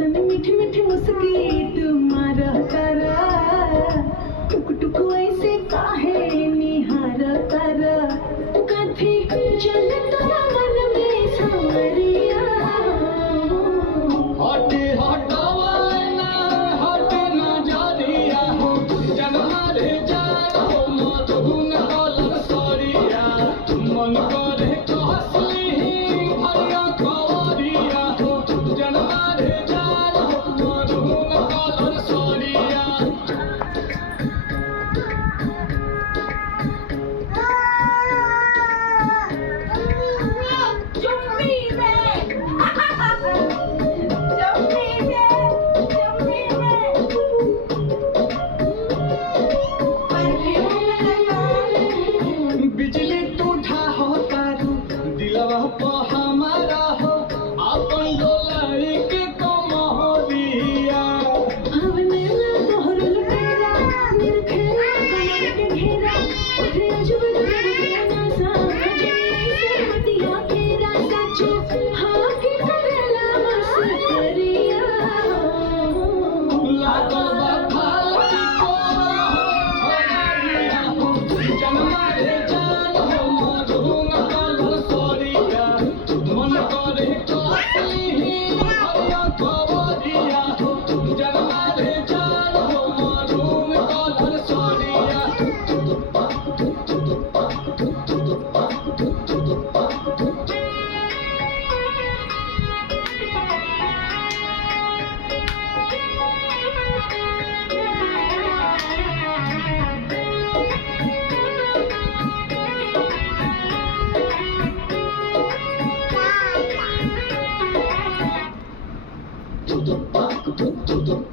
तने मीठी मीठी मुस्की तुम्हारा तारा टुक टुक ऐसे काहे निहारा तारा कथी चलता मन में सावरिया हटे हटावा ना हटे ना जारिया हो जनमा रे जान हो मधुन कलर सरिया मन करे कहसली हरिया खवरिया हो जनमा रे जान हो मधुन कलर सरिया बिजली तू ढाहो तारू दिलवा पे हमारा हो अपन डोलाई के कमहरिया भावने ना तोहर लुटेरा मेरे खेरा कमर के घेरा उठे अजब तेरे ना समझे से मतिया फेरा सचो हाँ के करेला बस करिया लागल बा फालती को हरिया हो जनमा रे जान हो मधुन कलर सरिया मन करे कहसली हरिया खवरिया हो जनमा रे जान हो मधुन कलर सरिया to the